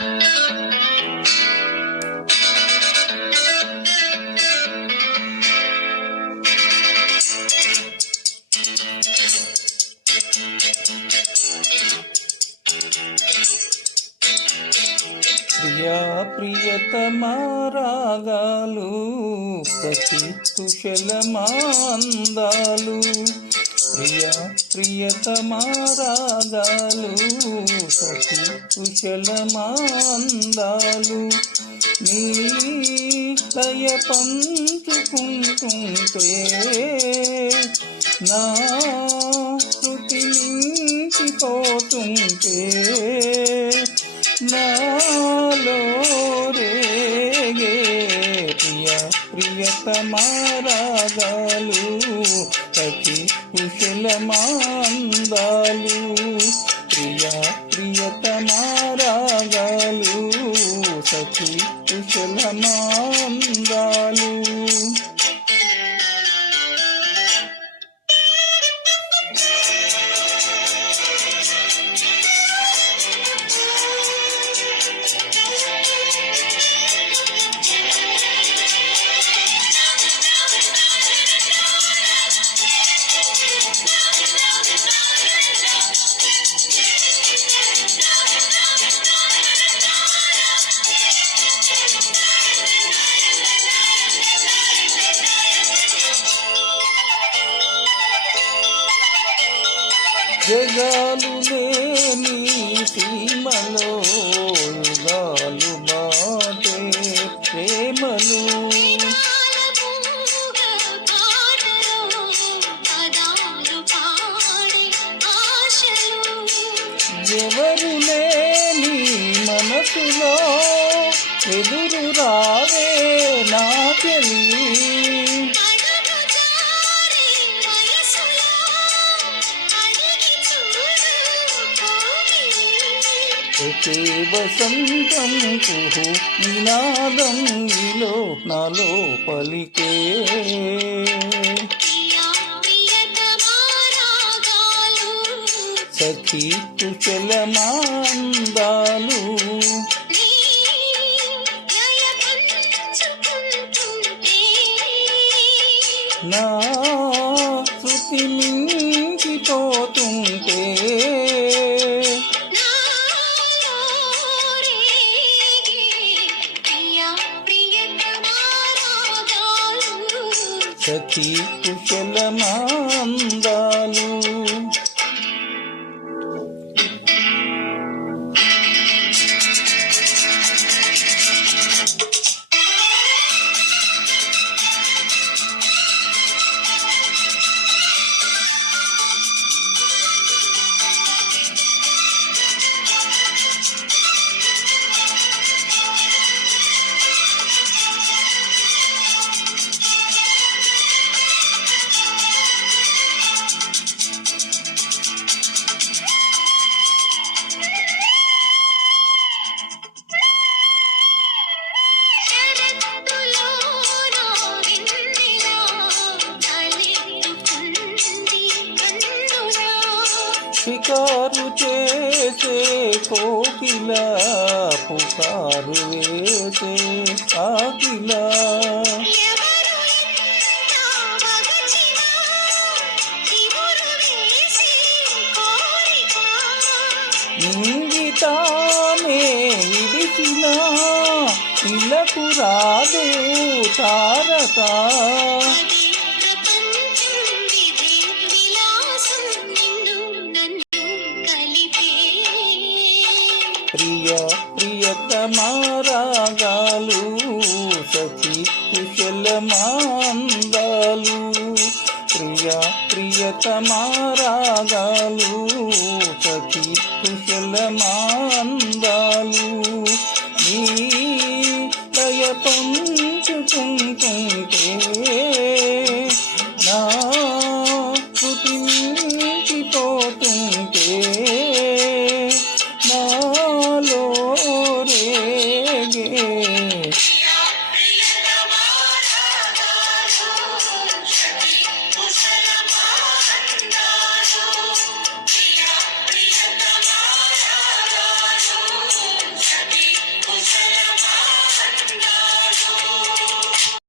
ప్రియా ప్రియతమా రాగాలు ప్రతి కుశలమాందాలు. ప్రియా ప్రియతమా రాగాలు ప్రతి కుశలమాందాలు. నీ లయ పంచుకుంటుంటే నా శృతి నించిపోతుంటే నాలో రేగే ప్రియ ప్రియతమా రాగాలు ప్రతి కుశలమాందాలు. ప్రియ ప్రియతమా రాగాలు సఖి కుశలమాందాలు. జగాలు లేని సీమలో యుగాలు బాటే ప్రేమలు. ఎవరు లేని మనసులో ఎదురు రావే నా చెలి. ఒకే వసంతం కుహు నినాదం నీలో నాలో పలికే. సఖీ కుశలమాందాలు. నా శృతి మించిపోతుంటే సఖీ కుశలమాందాలు. షికారు చేసే కోకిల పుకారు వేసే ఆకిల. ఇంగితానే విడిచిన ఇలకు రాదు తారక. ప్రియ ప్రియతమా రాగాలు సఖి కుశలమాందాలు. ప్రియ ప్రియతమా రాగాలు